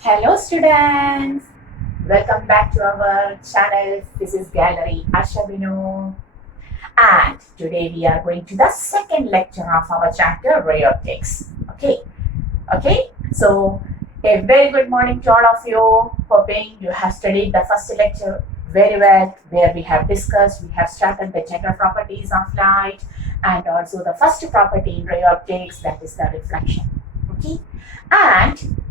Hello students, welcome back to our channel. This is Gallery Ashabinu, and today we are going to the second lecture of our chapter Ray Optics. Okay, so a very good morning to all of you. Hoping you have studied the first lecture very well, where we have started the general properties of light and also the first property in ray optics, that is the reflection. Okay, and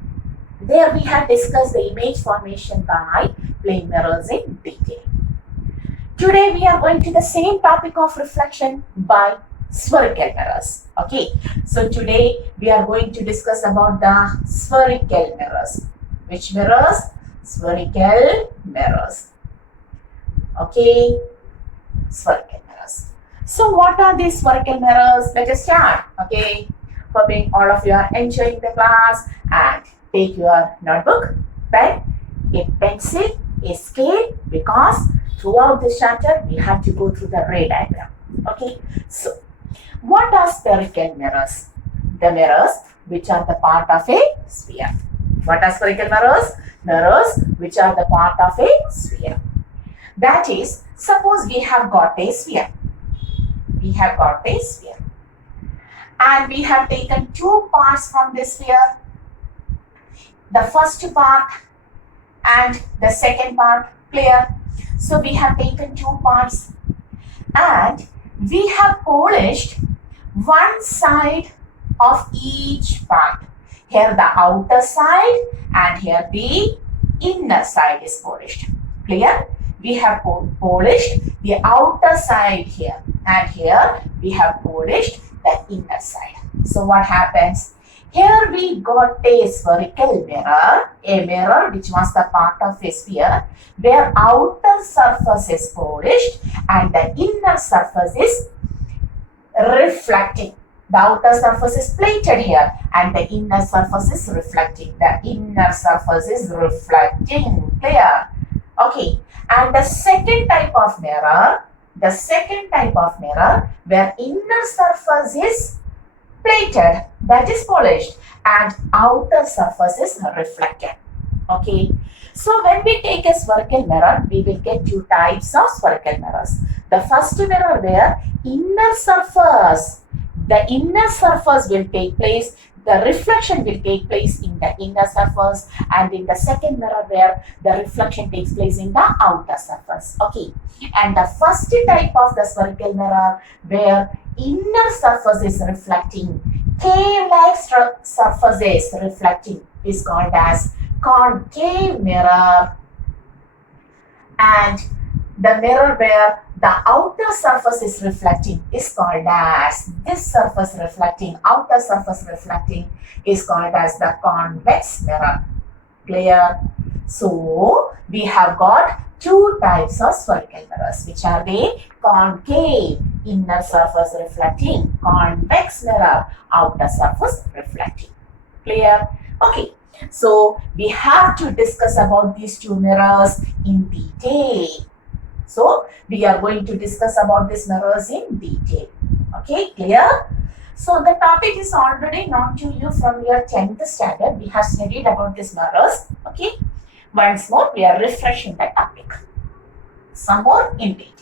there we have discussed the image formation by plane mirrors in detail. Today we are going to the same topic of reflection by spherical mirrors. Okay, so today we are going to discuss about the spherical mirrors. Which mirrors? Spherical mirrors. Okay, spherical mirrors. So what are these spherical mirrors? Let us start. Okay, hoping all of you are enjoying the class, and take your notebook, pen, a pencil, a scale, because throughout this chapter we have to go through the ray diagram. Okay, so what are spherical mirrors? The mirrors which are the part of a sphere. What are spherical mirrors? Mirrors which are the part of a sphere. That is, suppose we have got a sphere. And we have taken two parts from this sphere. The first part and the second part, clear? So we have taken two parts and we have polished one side of each part. Here the outer side and here the inner side is polished. Clear? We have polished the outer side here, and here we have polished the inner side. So what happens? Here we got a spherical mirror, a mirror which was the part of a sphere, where outer surface is polished and the inner surface is reflecting. The outer surface is plated here and the inner surface is reflecting. Clear? Okay. And the second type of mirror, where inner surface is plated, that is polished, and outer surface is reflected. Okay, so when we take a spherical mirror, we will get two types of spherical mirrors. The first mirror where the inner surface will take place, the reflection will take place in the inner surface, and in the second mirror where the reflection takes place in the outer surface. Okay, and the first type of the spherical mirror where inner surface is reflecting, cave-like surface is reflecting, is called as concave mirror, and the mirror where the outer surface is reflecting is called as, this surface reflecting, outer surface reflecting, is called as the convex mirror. Clear? So we have got two types of spherical mirrors, which are the concave, inner surface reflecting, convex mirror, outer surface reflecting. Clear? Okay, so we have to discuss about these two mirrors in detail. So we are going to discuss about these mirrors in detail. Okay, clear? So the topic is already known to you from your 10th standard. We have studied about these mirrors. Okay, once more we are refreshing the topic some more in detail.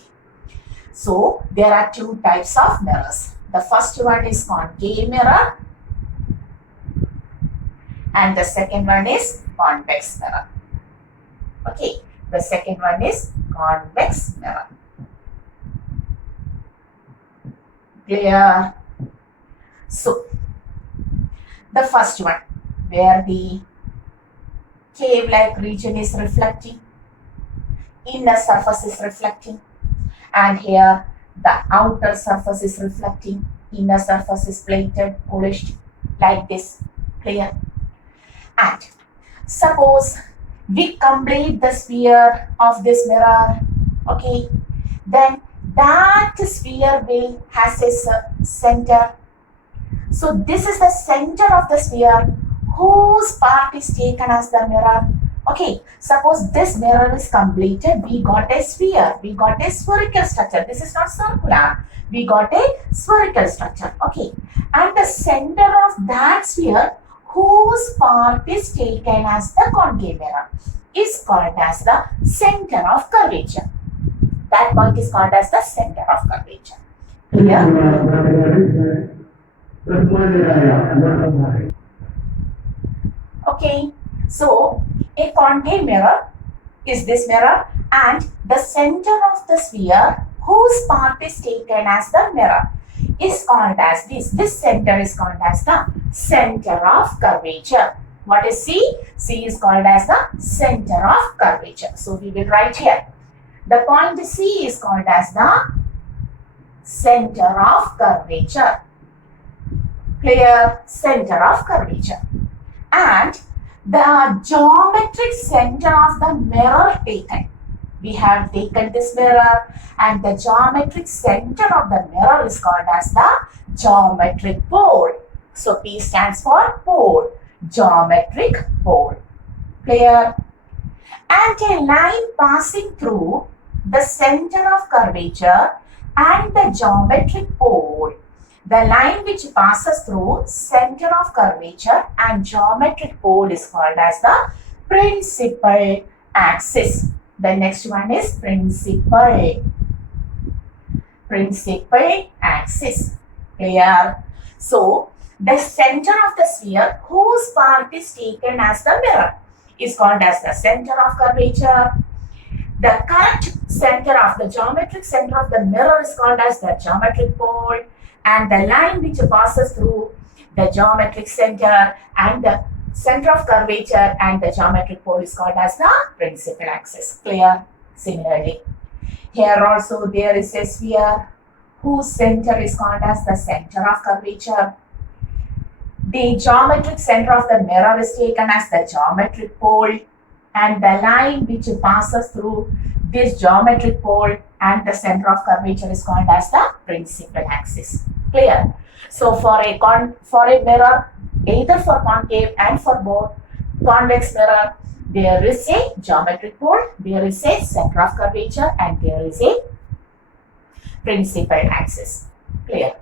So there are two types of mirrors. The first one is concave mirror and the second one is convex mirror. Okay, the second one is convex mirror. Clear? So the first one where the cave-like region is reflecting, inner surface is reflecting, and here the outer surface is reflecting, inner surface is plated, polished, like this. Clear? And suppose we complete the sphere of this mirror. Okay, then that sphere will has a center. So this is the center of the sphere whose part is taken as the mirror. Okay, suppose this mirror is completed, we got a sphere, we got a spherical structure. This is not circular, we got a spherical structure. Okay, and the center of that sphere whose part is taken as the concave mirror is called as the center of curvature. That point is called as the center of curvature. Clear? Okay, so a concave mirror is this mirror, and the center of the sphere whose part is taken as the mirror is called as this. This center is called as the center of curvature. What is C? C is called as the center of curvature. So we will write here. The point C is called as the center of curvature. Clear? Center of curvature. And the geometric center of the mirror taken. We have taken this mirror, and the geometric center of the mirror is called as the geometric pole. So P stands for pole. Geometric pole. Clear? And a line passing through the center of curvature and the geometric pole. The line which passes through center of curvature and geometric pole is called as the principal axis. The next one is principal axis. Clear? So, the center of the sphere whose part is taken as the mirror is called as the center of curvature. The correct center of the geometric center of the mirror is called as the geometric pole, and the line which passes through the geometric center and the center of curvature and the geometric pole is called as the principal axis. Clear? Similarly, here also there is a sphere whose center is called as the center of curvature. The geometric center of the mirror is taken as the geometric pole, and the line which passes through this geometric pole and the center of curvature is called as the principal axis. Clear? So for a mirror, either for concave and for both convex mirror, there is a geometric pole, there is a center of curvature, and there is a principal axis. Clear?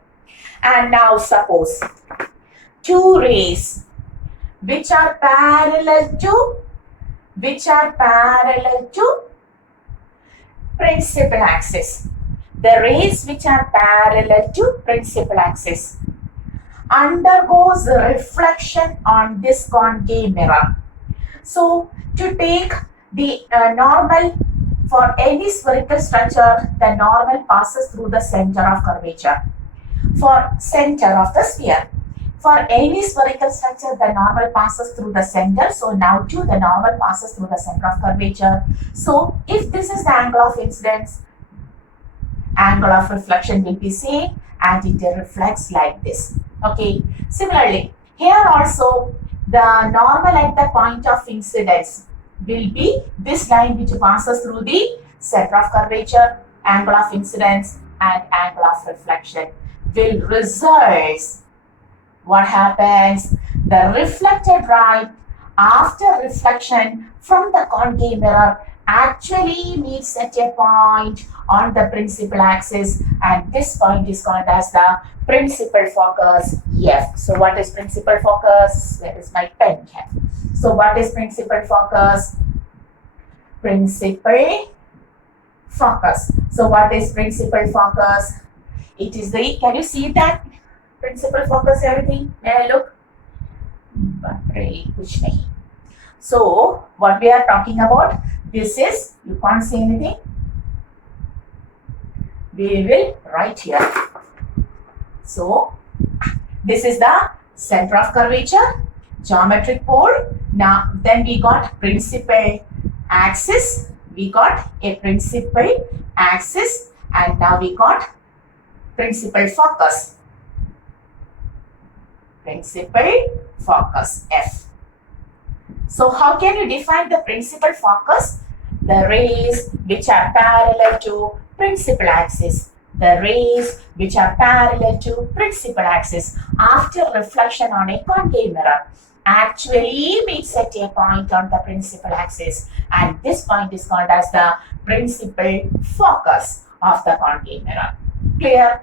And now suppose two rays which are parallel to principal axis. The rays which are parallel to principal axis undergoes reflection on this concave mirror. So, to take the normal for any spherical structure, the normal passes through the center of curvature. For center of the sphere, for any spherical structure, the normal passes through the center. So now too, the normal passes through the center of curvature. So if this is the angle of incidence, angle of reflection will be same, and it reflects like this. Okay. Similarly, here also the normal at the point of incidence will be this line which passes through the center of curvature, angle of incidence, and angle of reflection will result. What happens? The reflected light after reflection from the concave mirror actually meets at a point on the principal axis, and this point is called as the principal focus F. So what is principal focus? Where is my pen here? So what is principal focus? Principal focus. So what is principal focus? It is the, can you see that? Principal focus, everything. May I look? So, what we are talking about, this is, you can't see anything. We will write here. So, this is the center of curvature, geometric pole. Now, then we got principal axis. We got a principal axis, and now we got principal focus. Principal focus F. So how can you define the principal focus? The rays which are parallel to principal axis. The rays which are parallel to principal axis after reflection on a concave mirror actually meets at a point on the principal axis, and this point is called as the principal focus of the concave mirror. Clear?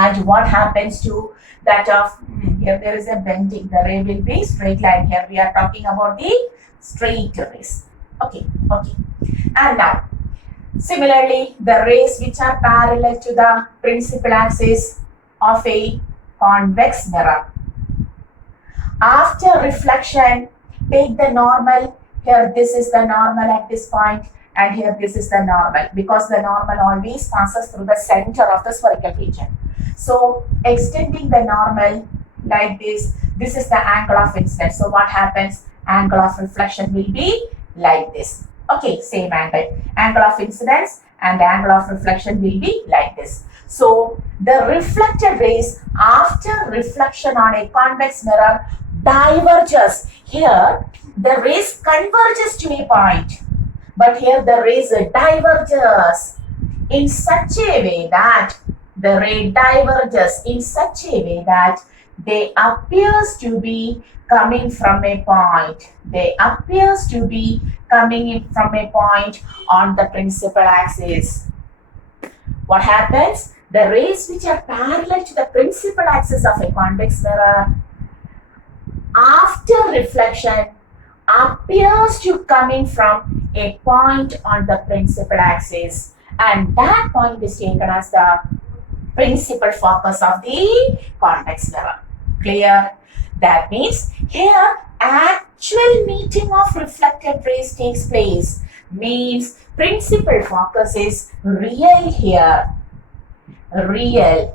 And what happens to that of, here there is a bending, the ray will be straight line. Here we are talking about the straight rays. Okay. And now, similarly, the rays which are parallel to the principal axis of a convex mirror. After reflection, take the normal. Here this is the normal at this point, and here this is the normal, because the normal always passes through the center of the spherical region. So extending the normal like this is the angle of incidence. So what happens? Angle of reflection will be like this. Okay, same angle. Angle of incidence and the angle of reflection will be like this. So the reflected rays after reflection on a convex mirror diverges. Here the rays converges to a point, but here the rays diverges in such a way that the ray diverges in such a way that they appears to be coming from a point. They appears to be coming in from a point on the principal axis. What happens? The rays which are parallel to the principal axis of a convex mirror after reflection appears to coming from a point on the principal axis, and that point is taken as the principal focus of the convex mirror. Clear? That means here actual meeting of reflected rays takes place. Means principal focus is real here. Real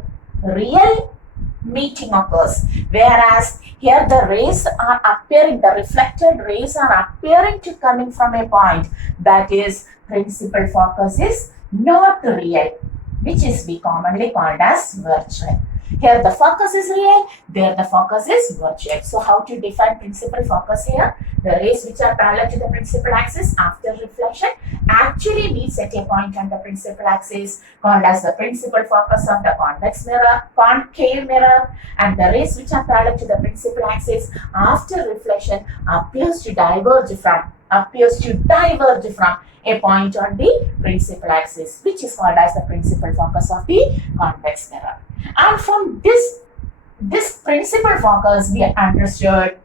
meeting occurs. Whereas here the rays are appearing, the reflected rays are appearing to coming from a point. That is, principal focus is not real, which is we commonly called as virtual. Here the focus is real, there the focus is virtual. So how to define principal focus here? The rays which are parallel to the principal axis after reflection actually meets at a point on the principal axis called as the principal focus of the convex mirror, concave mirror, and the rays which are parallel to the principal axis after reflection appears to diverge from a point on the principal axis, which is called as the principal focus of the convex mirror. And from this principal focus, we understood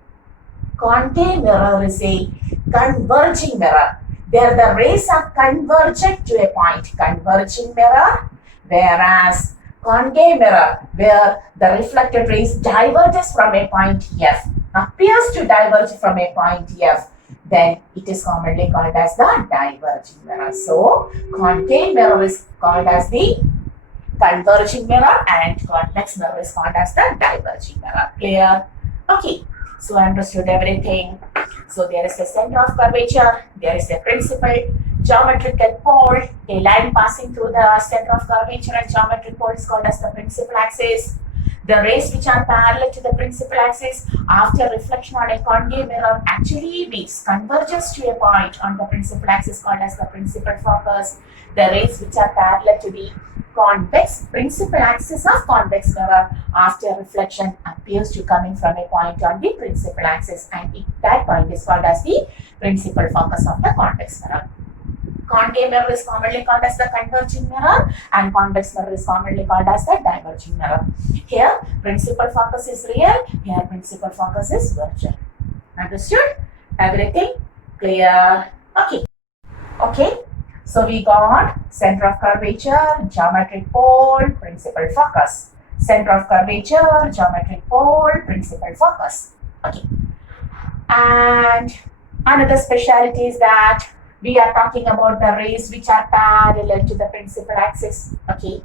concave mirror is a converging mirror. There the rays are convergent to a point, converging mirror, whereas concave mirror, where the reflected rays diverges from a point F, appears to diverge from a point F, then it is commonly called as the diverging mirror. So concave mirror is called as the converging mirror and convex mirror is called as the diverging mirror. Clear? Okay, so I understood everything. So there is a center of curvature, there is a principal geometrical pole, a line passing through the center of curvature and geometric pole is called as the principal axis. The rays which are parallel to the principal axis after reflection on a concave mirror actually meets, converges to a point on the principal axis called as the principal focus. The rays which are parallel to the convex principal axis of convex mirror after reflection appears to coming from a point on the principal axis, and that point is called as the principal focus of the convex mirror. Concave mirror is commonly called as the converging mirror and convex mirror is commonly called as the diverging mirror. Here principal focus is real, here principal focus is virtual. Understood? Everything clear? Okay. So we got center of curvature, geometric pole, principal focus. Center of curvature, geometric pole, principal focus. Okay. And another specialty is that we are talking about the rays which are parallel to the principal axis. Okay.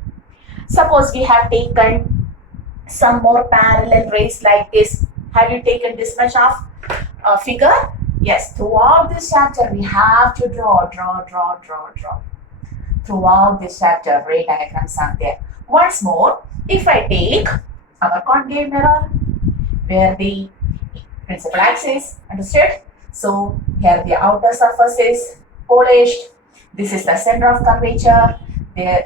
Suppose we have taken some more parallel rays like this. Have you taken this much of a figure? Yes, throughout this chapter we have to draw. Throughout this chapter, ray diagrams are there. Once more, if I take our concave mirror, where the principal axis, understood? So here the outer surface is polished. This is the center of curvature.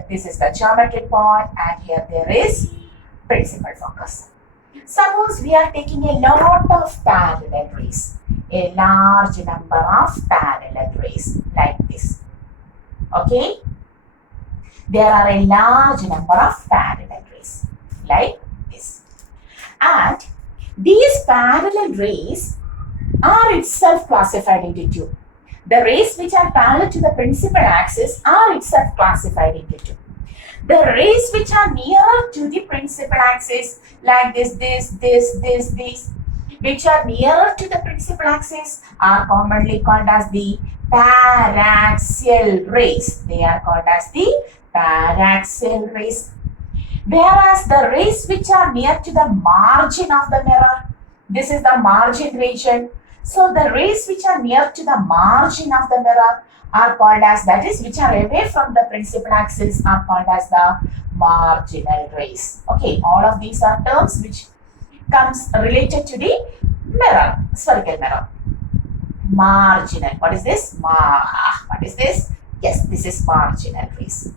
This is the geometric point, and here there is principal focus. Suppose we are taking a lot of parallel rays, a large number of parallel rays like this. Okay? There are a large number of parallel rays. like this. And these parallel rays are itself classified into two. The rays which are parallel to the principal axis are itself classified into two. The rays which are nearer to the principal axis, like this, which are nearer to the principal axis, are commonly called as the paraxial rays. They are called as the paraxial rays. Whereas the rays which are near to the margin of the mirror, this is the margin region. So the rays which are near to the margin of the mirror are called as, that is, which are away from the principal axis, are called as the marginal rays. Okay, all of these are terms which comes related to the mirror, spherical mirror. Marginal. What is this? What is this? Yes, this is marginal rays.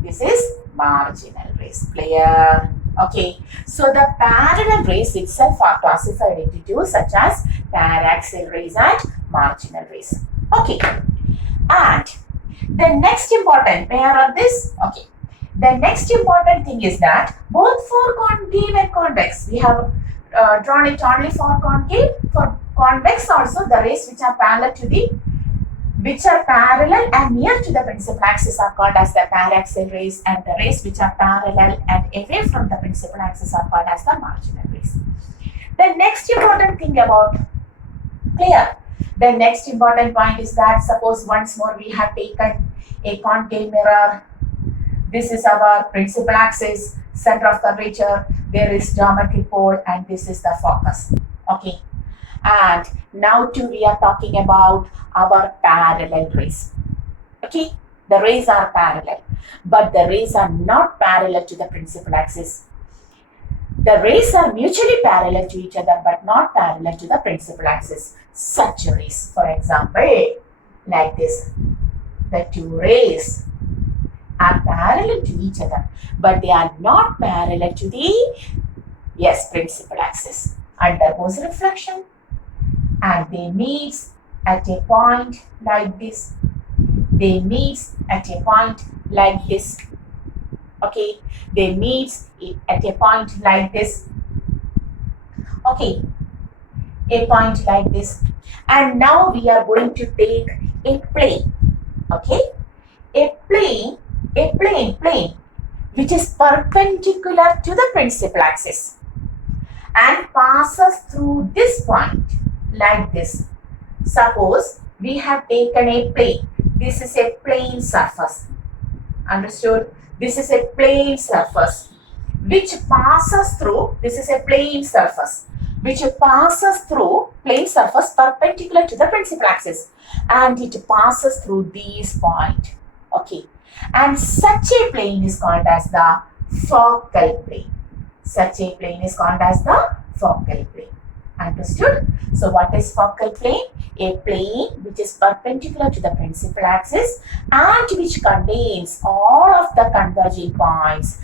This is marginal rays. Clear? Okay. So the parallel rays itself are classified into two, such as paraxial rays and marginal rays. Okay. And the next important pair of this, okay. The next important thing is that both for concave and convex, we have drawn it only for concave. For convex also, the rays which are parallel and near to the principal axis are called as the paraxial rays, and the rays which are parallel and away from the principal axis are called as the marginal rays. The next important thing about, clear? The next important point is that, suppose once more we have taken a concave mirror. This is our principal axis, center of curvature. There is geometric pole, and this is the focus. Okay. And now too we are talking about our parallel rays. Okay. The rays are parallel, but the rays are not parallel to the principal axis. The rays are mutually parallel to each other, but not parallel to the principal axis. Such rays, for example, like this. The two rays are parallel to each other, but they are not parallel to the, yes, principal axis. Undergoes reflection, and they meet at a point like this. They meet at a point like this. Okay, they meet at a point like this. Okay, a point like this. And now we are going to take a plane. Okay, a plane which is perpendicular to the principal axis and passes through this point like this. Suppose we have taken a plane. This is a plane surface. Understood? This is a plane surface which passes through, this is a plane surface which passes through plane surface perpendicular to the principal axis, and it passes through these points. Okay. And such a plane is called as the focal plane. Such a plane is called as the focal plane. Understood? So what is focal plane? A plane which is perpendicular to the principal axis and which contains all of the converging points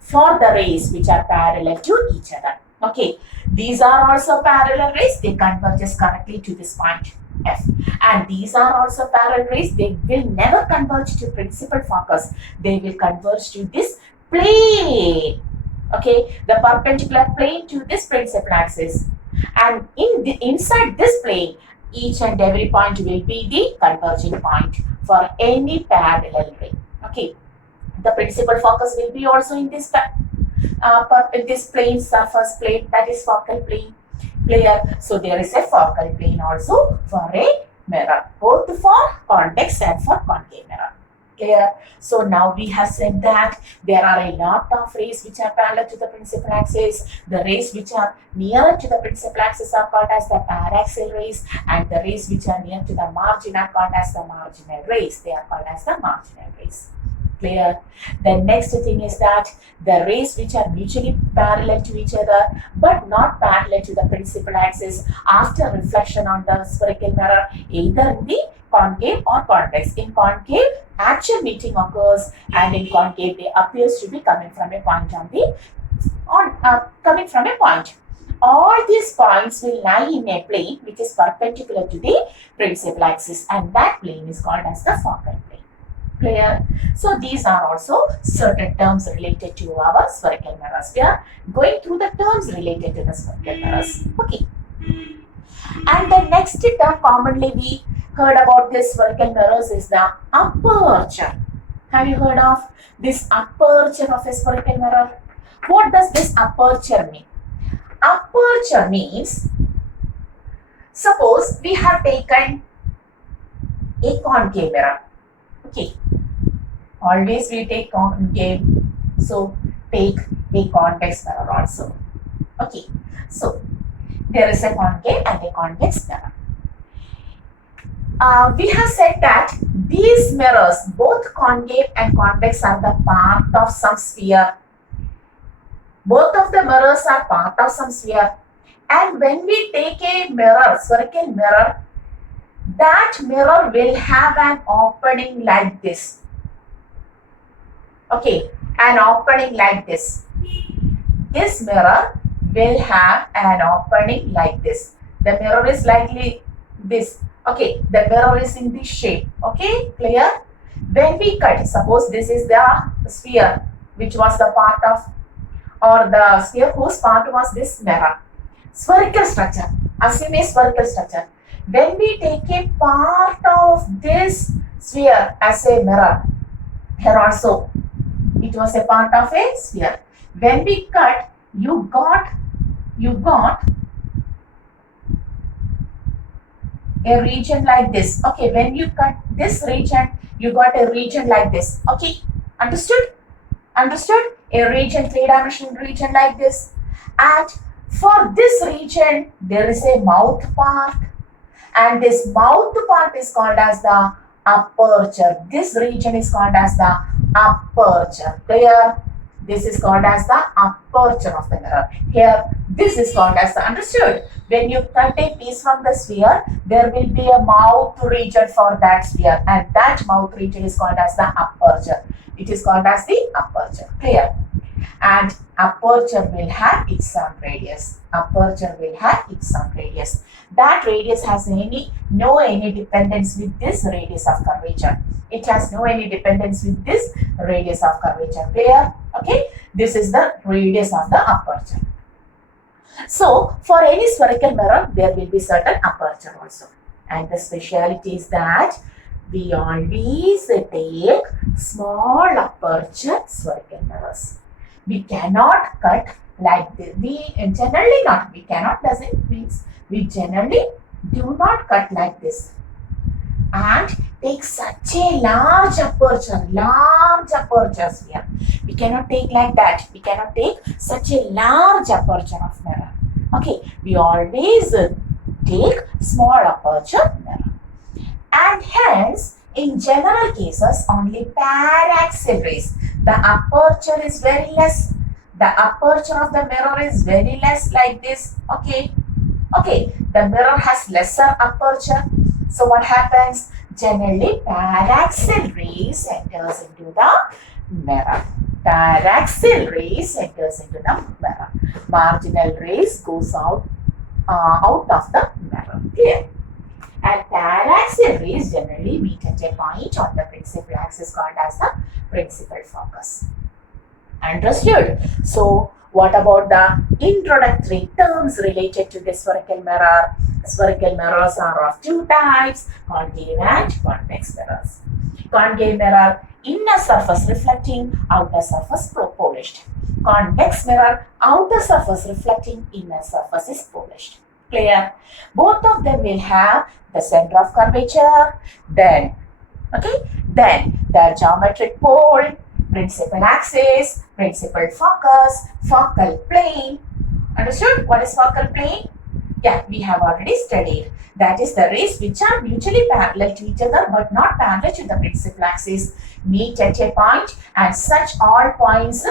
for the rays which are parallel to each other. Okay, these are also parallel rays. They converges correctly to this point F. And these are also parallel rays. They will never converge to principal focus. They will converge to this plane. Okay, the perpendicular plane to this principal axis. And inside this plane, each and every point will be the converging point for any parallel ray. Okay, the principal focus will be also in this plane, surface plane, that is focal plane. Clear? So there is a focal plane also for a mirror, both for convex and for concave mirror. Clear? So now we have said that there are a lot of rays which are parallel to the principal axis. The rays which are nearer to the principal axis are called as the paraxial rays, and the rays which are near to the margin are called as the marginal rays. They are called as the marginal rays. Clear? The next thing is that the rays which are mutually parallel to each other but not parallel to the principal axis after reflection on the spherical mirror, either in the concave or convex. In concave, actual meeting occurs, and in concave, they appears to be coming from a point coming from a point. All these points will lie in a plane which is perpendicular to the principal axis, and that plane is called as the focal plane. Clear? So these are also certain terms related to our spherical mirrors. We are going through the terms related to the spherical mirrors. Okay. And the next term commonly we heard about this spherical mirrors is the aperture. Have you heard of this aperture of a spherical mirror? What does this aperture mean? Aperture means, suppose we have taken a concave mirror. Okay. Always we take concave. So take a convex mirror also. Okay. So there is a concave and a convex mirror. We have said that these mirrors, both concave and convex, are the part of some sphere. Both of the mirrors are part of some sphere. And when we take a mirror, spherical mirror, that mirror will have an opening like this. Okay, an opening like this. This mirror will have an opening like this. The mirror is likely this. Okay, the mirror is in this shape. Okay, clear? When we cut, suppose this is the sphere which was the part of, or the sphere whose part was this mirror. Spherical structure. Assume a spherical structure. When we take a part of this sphere as a mirror, here also it was a part of a sphere. When we cut, you got a region like this. Okay, when you cut this region, you got a region like this. Okay, understood? Understood? A region, three-dimensional region like this. And for this region, there is a mouth part. And this mouth part is called as the aperture. This region is called as the aperture. Clear? This is called as the aperture of the mirror. Here, this is called as the, understood? When you cut a piece from the sphere, there will be a mouth region for that sphere. And that mouth region is called as the aperture. It is called as the aperture. Clear? And aperture will have its own radius. Aperture will have its own radius. That radius has no any dependence with this radius of curvature. It has no any dependence with this radius of curvature. Clear? Okay. This is the radius of the aperture. So for any spherical mirror, there will be certain aperture also. And the speciality is that we always take small aperture spherical mirrors. We cannot cut like this. We cannot doesn't means we generally do not cut like this and take such a large aperture sphere. We cannot take like that. We cannot take such a large aperture of mirror. Okay, we always take small aperture mirror. And hence, in general cases, only paraxial rays. The aperture is very less. The aperture of the mirror is very less like this. Okay. Okay. The mirror has lesser aperture. So what happens? Generally, paraxial rays enters into the mirror. Paraxial rays enters into the mirror. Marginal rays goes out of the mirror. Clear? And paraxial rays generally meet at a point on the principal axis called as the principal focus. Understood? So, what about the introductory terms related to the spherical mirror? Spherical mirrors are of two types, concave and convex mirrors. Concave mirror, inner surface reflecting, outer surface polished. Convex mirror, outer surface reflecting, inner surface is polished. Clear? Both of them will have the center of curvature, then the geometric pole, principal axis, principal focus, focal plane. Understood? What is focal plane? Yeah, we have already studied. That is the rays which are mutually parallel to each other but not parallel to the principal axis meet at a point, and such all points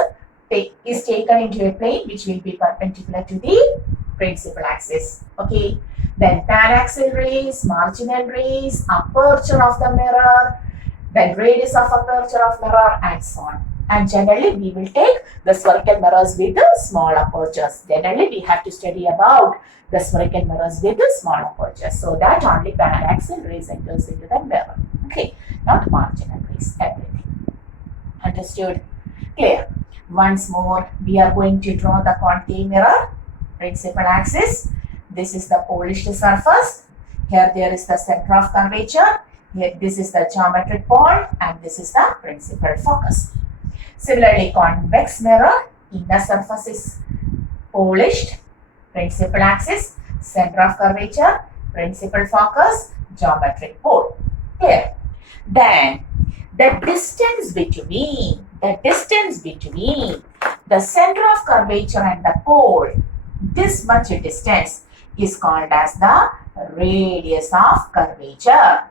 is taken into a plane which will be perpendicular to the principal axis. Okay. Then paraxial rays, marginal rays, aperture of the mirror, then radius of aperture of mirror, and so on. And generally we will take the spherical mirrors with the small apertures. Generally we have to study about the spherical mirrors with the small apertures, so that only paraxial rays enters into the mirror. Okay. not marginal rays, everything. Understood? Clear? Once more, we are going to draw the concave mirror, principal axis. This is the polished surface. Here there is the center of curvature. Here this is the geometric pole and this is the principal focus. Similarly, convex mirror, inner surface is polished, principal axis, center of curvature, principal focus, geometric pole. Clear? Then the distance between the center of curvature and the pole, this much distance is called as the radius of curvature.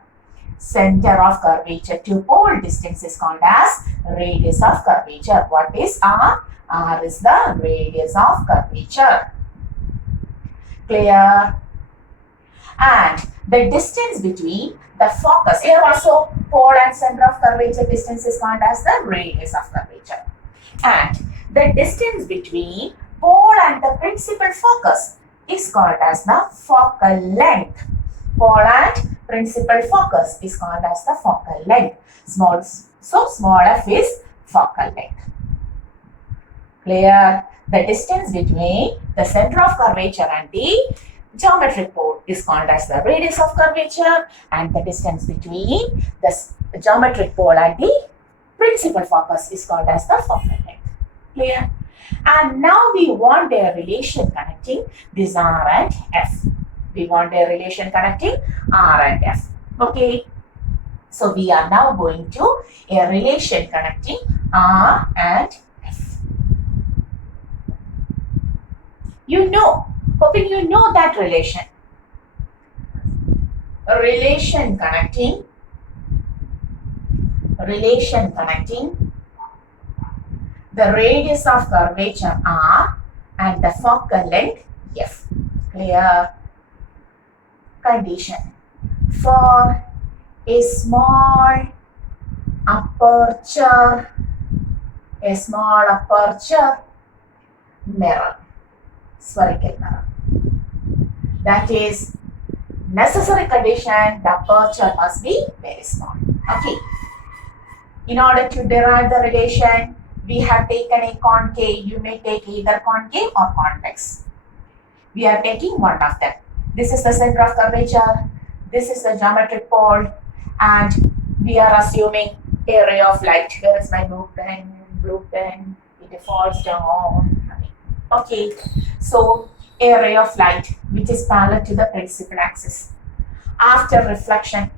Center of curvature to pole distance is called as radius of curvature. What is R? R is the radius of curvature. Clear? And the distance between the focus, here also pole and center of curvature distance is called as the radius of curvature. And the distance between pole and the principal focus is called as the focal length. Pole and principal focus is called as the focal length. Small f is focal length. Clear? The distance between the center of curvature and the geometric pole is called as the radius of curvature, and the distance between the geometric pole and the principal focus is called as the focal length. Clear? And now we want a relation connecting this R and F. We want a relation connecting R and F. Okay. So we are now going to a relation connecting R and F. You know, hoping you know that relation. A relation connecting the radius of curvature R and the focal length F. Clear? Condition. For a small aperture mirror, spherical mirror. That is necessary condition, the aperture must be very small. Okay. In order to derive the relation, we have taken a concave. You may take either concave or convex. We are taking one of them. This is the center of curvature. This is the geometric pole. And we are assuming a ray of light. Here is my blue pen. It falls down. Okay. So, a ray of light which is parallel to the principal axis. After reflection,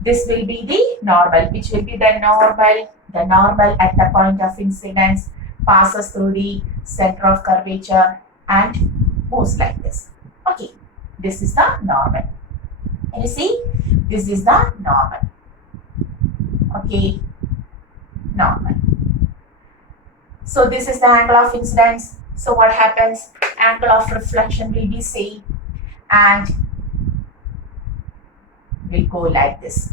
this will be the normal, which will be the normal. The normal at the point of incidence passes through the center of curvature and moves like this. Okay, this is the normal. Can you see? This is the normal. Okay, normal. So this is the angle of incidence. So what happens? Angle of reflection will be same and will go like this.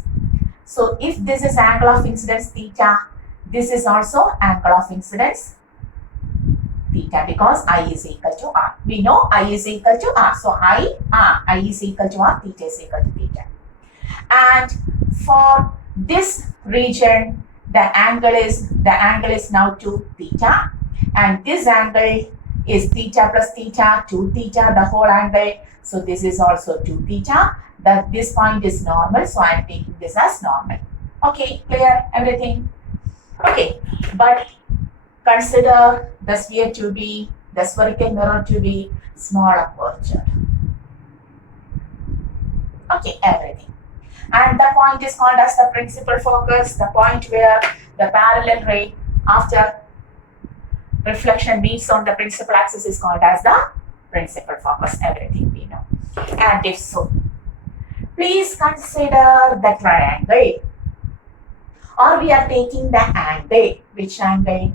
So if this is angle of incidence theta, this is also angle of incidence theta because I is equal to R. We know I is equal to R. So I is equal to R, theta is equal to theta. And for this region, the angle is now 2 theta. And this angle is theta plus theta, 2 theta, the whole angle. So this is also 2 theta. This point is normal, so I am taking this as normal. Okay, clear everything? Okay, but consider the sphere to be, the spherical mirror to be small aperture. Okay, everything. And the point is called as the principal focus, the point where the parallel ray after reflection meets on the principal axis is called as the principal focus, everything we know. And if so, please consider the triangle. Or we are taking the angle. Which angle?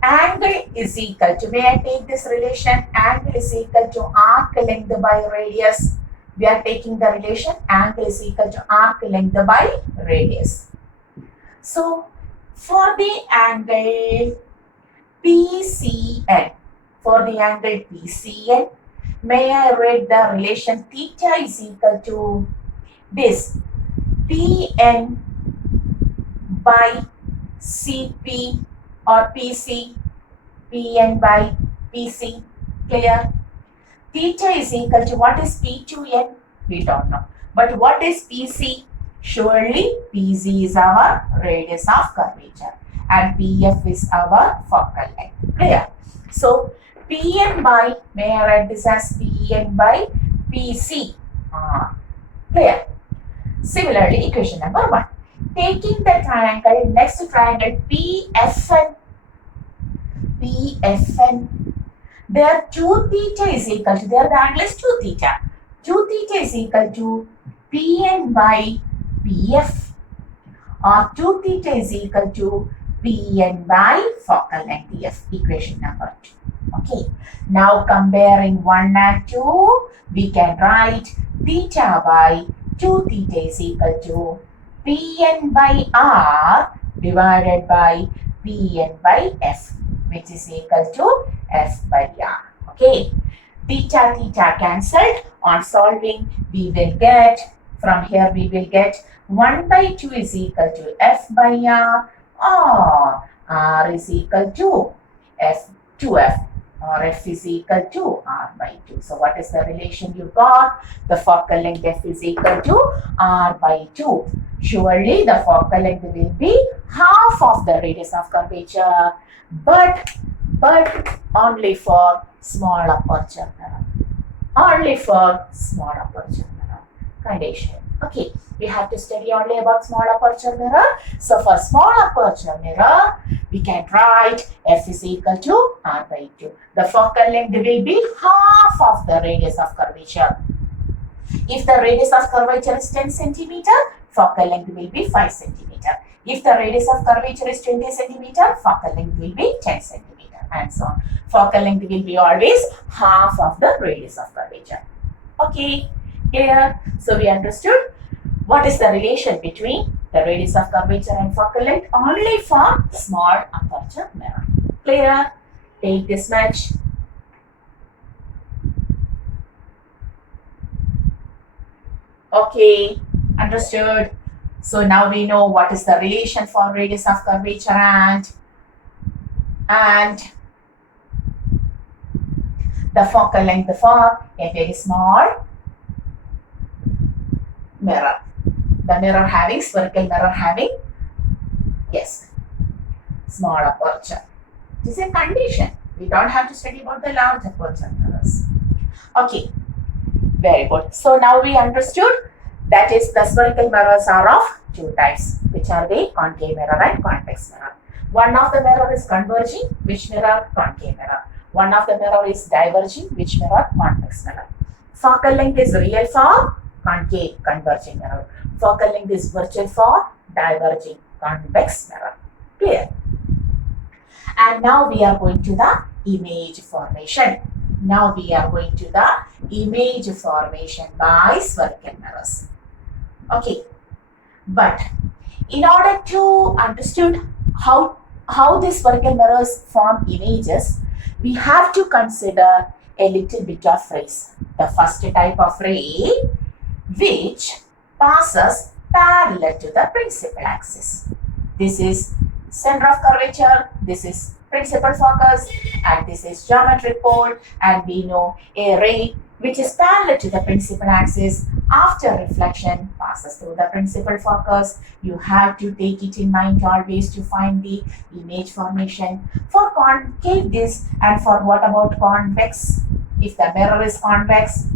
Angle is equal to, may I take this relation? Angle is equal to arc length by radius. We are taking the relation angle is equal to arc length by radius. So, for the angle PCN, may I write the relation theta is equal to this PN by CP or PC, PN by PC. Clear? Theta is equal to, what is P2N? We don't know. But what is PC? Surely PC is our radius of curvature and PF is our focal length. Clear? So PN by, may I write this as PN by PC? Clear? Similarly, equation number 1. Taking the triangle, next triangle PFN. PFN. There 2 theta is equal to, there the angle is 2 theta. 2 theta is equal to PN by PF, or 2 theta is equal to PN by focal length F. Equation number 2. Okay. Now comparing 1 and 2, we can write theta by 2 theta is equal to PN by R divided by PN by F, which is equal to F by R. Okay. Theta, theta cancelled. On solving, we will get, from here we will get 1 by 2 is equal to F by R, or R is equal to F 2F, or F is equal to R by 2. So what is the relation you got? The focal length F is equal to R by 2. Surely the focal length will be half of the radius of curvature, but only for small aperture mirror. Only for small aperture mirror condition. Okay, we have to study only about small aperture mirror. So for small aperture mirror, we can write F is equal to R by 2. The focal length will be half of the radius of curvature. If the radius of curvature is 10 centimeter, focal length will be 5 centimeter. If the radius of curvature is 20 centimeter, focal length will be 10 centimeter, and so on. Focal length will be always half of the radius of curvature. Okay, clear? So we understood what is the relation between the radius of curvature and focal length only for small aperture mirror. Clear? Take this much. Okay, understood. So now we know what is the relation for radius of curvature and the focal length for a very small mirror. The mirror having, spherical mirror having, yes, small aperture. This is a condition. We don't have to study about the large aperture mirrors. Okay, very good. So now we understood that is the spherical mirrors are of 2 types, which are the concave mirror and convex mirror. One of the mirror is converging, which mirror? Concave mirror. One of the mirror is diverging, which mirror? Convex mirror. Focal length is real for concave, converging mirror. Focal length is virtual for diverging, convex mirror. Clear? And now we are going to the image formation. Now we are going to the image formation by spherical mirrors. Okay, but in order to understand how these spherical mirrors form images, we have to consider a little bit of rays. The first type of ray which passes parallel to the principal axis. This is center of curvature, this is principal focus, and this is geometric pole, and we know a ray which is parallel to the principal axis after reflection passes through the principal focus. You have to take it in mind always to find the image formation. For concave this, and for what about convex? If the mirror is convex,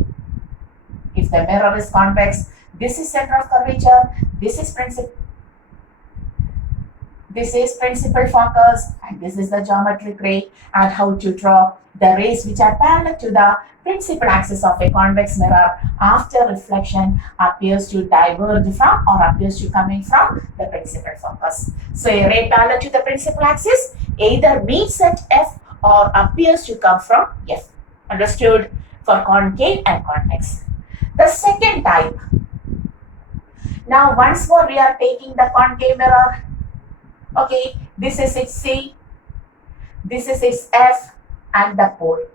this is center of curvature, this is principal focus, and this is the geometric ray. And how to draw the rays which are parallel to the principal axis of a convex mirror after reflection appears to diverge from or appears to coming from the principal focus. So a ray parallel to the principal axis either meets at F or appears to come from F. Understood? For concave and convex. The second type. Now once more we are taking the concave mirror. Okay, this is its C, this is its F, and the pole.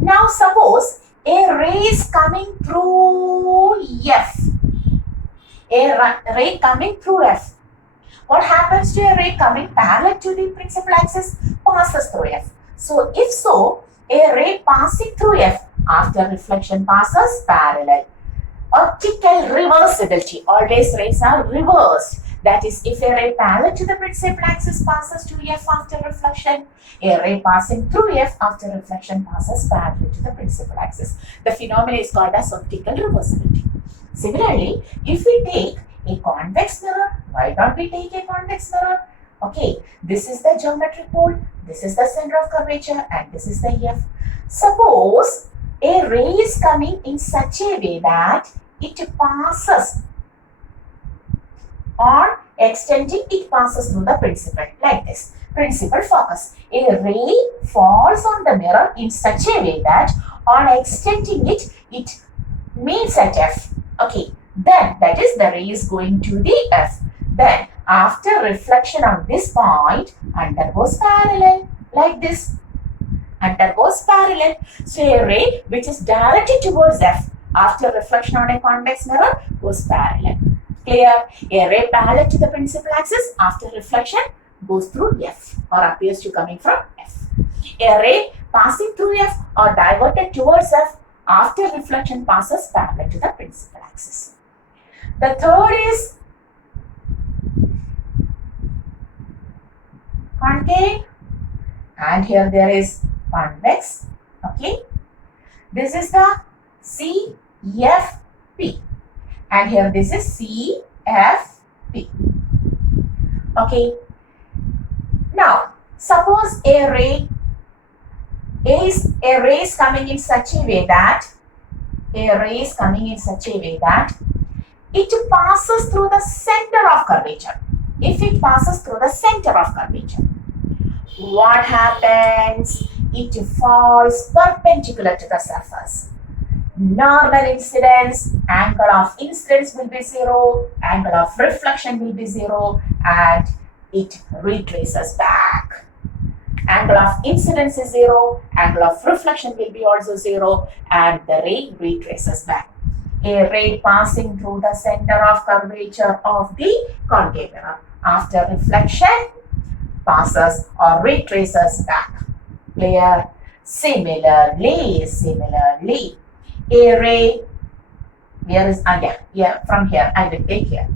Now suppose a ray is coming through F. A ray coming through F. What happens to a ray coming parallel to the principal axis? Passes through F. So if so, a ray passing through F after reflection passes parallel. Optical reversibility. Always rays are reversed. That is, if a ray parallel to the principal axis passes to F after reflection, a ray passing through F after reflection passes parallel to the principal axis. The phenomenon is called as optical reversibility. Similarly, if we take a convex mirror, why don't we take a convex mirror? Okay, this is the geometric pole, this is the center of curvature, and this is the F. Suppose a ray is coming in such a way that it passes on extending, it passes through the principal like this. Principal focus. A ray falls on the mirror in such a way that on extending it, it meets at F. Okay, then that is the ray is going to the F. Then after reflection on this point, undergoes parallel like this. Undergoes parallel. So a ray which is directed towards F after reflection on a convex mirror goes parallel. Clear? A ray parallel to the principal axis after reflection goes through F or appears to coming from F. A ray passing through F or diverted towards F after reflection passes parallel to the principal axis. The third is concave, and here there is convex. Okay, this is the CFP, and here this is CFP. Okay, now suppose a ray is coming in such a way that it passes through the center of curvature. If it passes through the center of curvature, what happens? It falls perpendicular to the surface. Normal incidence, angle of incidence will be 0, angle of reflection will be 0, and it retraces back. Angle of incidence is 0, angle of reflection will be also 0, and the ray retraces back. A ray passing through the center of curvature of the concave mirror after reflection passes or retraces back. Clear? Similarly, a ray, here is from here I will take here.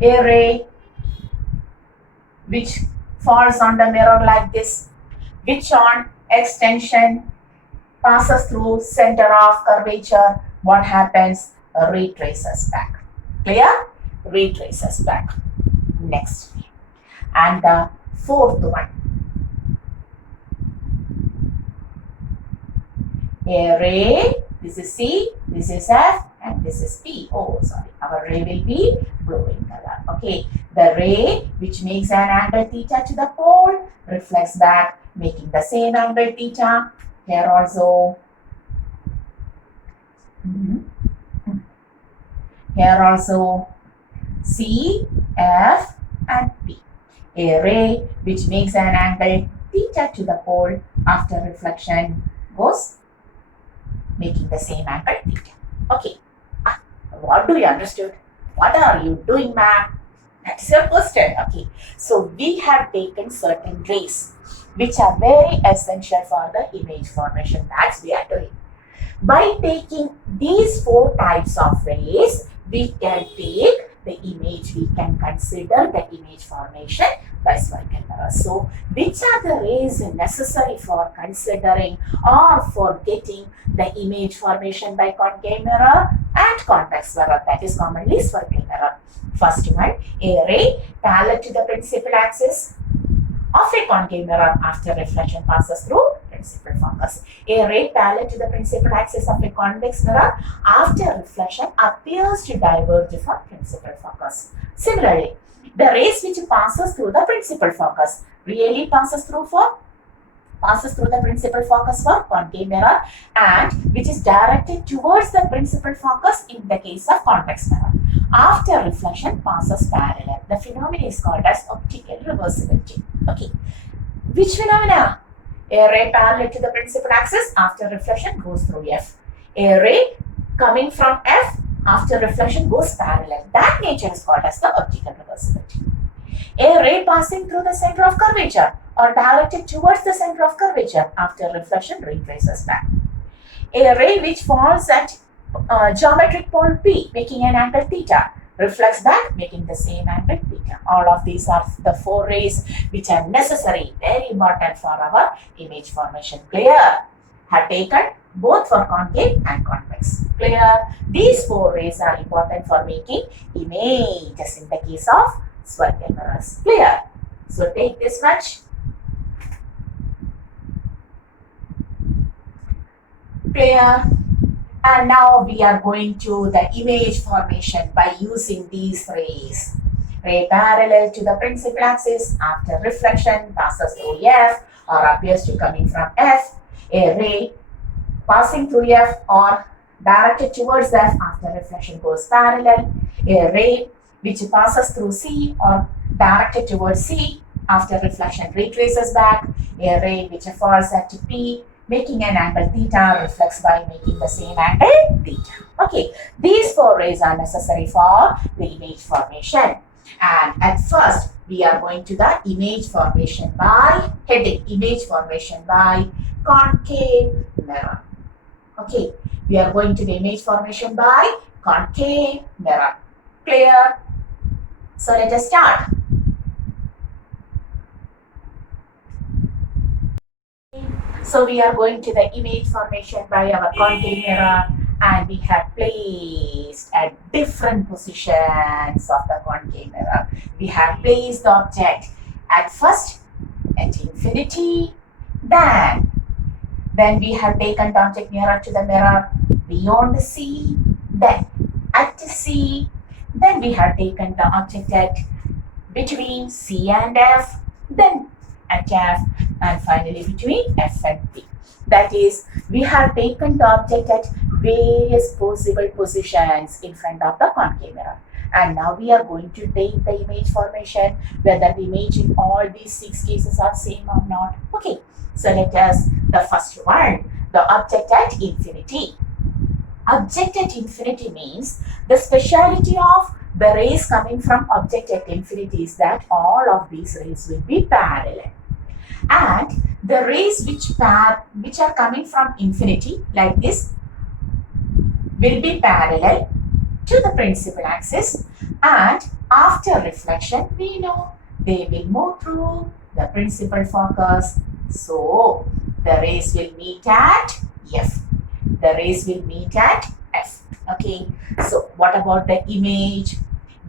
A ray which falls on the mirror like this, which on extension passes through center of curvature, what happens? Retraces back. Clear? Retraces back. Next. And the fourth one. A ray, this is C, this is F, and this is P. Oh, sorry, our ray will be blue in color. Okay, the ray which makes an angle theta to the pole reflects back, making the same angle theta. Here also. Here also C, F, and P. A ray which makes an angle theta to the pole after reflection goes making the same angle theta. Okay. What do you understood? What are you doing, ma'am? That's your question. Okay. So we have taken certain rays which are very essential for the image formation. That's we are doing. By taking these 4 types of rays, we can take the image, we can consider the image formation by spherical mirror. So, which are the rays necessary for considering or for getting the image formation by concave mirror and convex mirror, that is commonly spherical mirror? First one, a ray parallel to the principal axis of a concave mirror after reflection passes through principal focus. A ray parallel to the principal axis of a convex mirror after reflection appears to diverge from principal focus. Similarly, the rays which passes through the principal focus really passes through the principal focus for concave mirror, and which is directed towards the principal focus in the case of convex mirror. After reflection passes parallel. The phenomenon is called as optical reversibility. Okay. Which phenomena? A ray parallel to the principal axis after reflection goes through F. A ray coming from F after reflection goes parallel. That nature is called as the optical reversibility. A ray passing through the center of curvature or directed towards the center of curvature after reflection retraces back. A ray which falls at geometric point P, making an angle theta, reflects back, making the same angle theta. All of these are the four rays which are necessary, very important for our image formation. Clear? Have taken both for concave and convex. Clear? These four rays are important for making images in the case of spherical mirrors. Clear? So take this much. Clear? And now we are going to the image formation by using these rays. Ray parallel to the principal axis after reflection passes through F or appears to coming from F. A ray passing through F or directed towards F after reflection goes parallel. A ray which passes through C or directed towards C after reflection retraces back. A ray which falls at P, making an angle theta, reflects by making the same angle theta. Okay, these four rays are necessary for the image formation. And at first, we are going to the image formation by heading, image formation by concave mirror. Okay, we are going to the image formation by concave mirror. Clear? So let us start. So we are going to the image formation by our concave mirror, and we have placed at different positions of the concave mirror. We have placed the object at first at infinity, then we have taken the object nearer to the mirror beyond the C, then at C, then we have taken the object at between C and F, then at F, and finally between F and P. That is, we have taken the object at various possible positions in front of the concave mirror. And now we are going to take the image formation, whether the image in all these 6 cases are same or not. Okay, so let us, the first one, the object at infinity. Object at infinity means the speciality of the rays coming from object at infinity is that all of these rays will be parallel. And the rays which are coming from infinity like this will be parallel to the principal axis, and after reflection we know they will move through the principal focus. So the rays will meet at F. The rays will meet at F. Okay. So what about the image?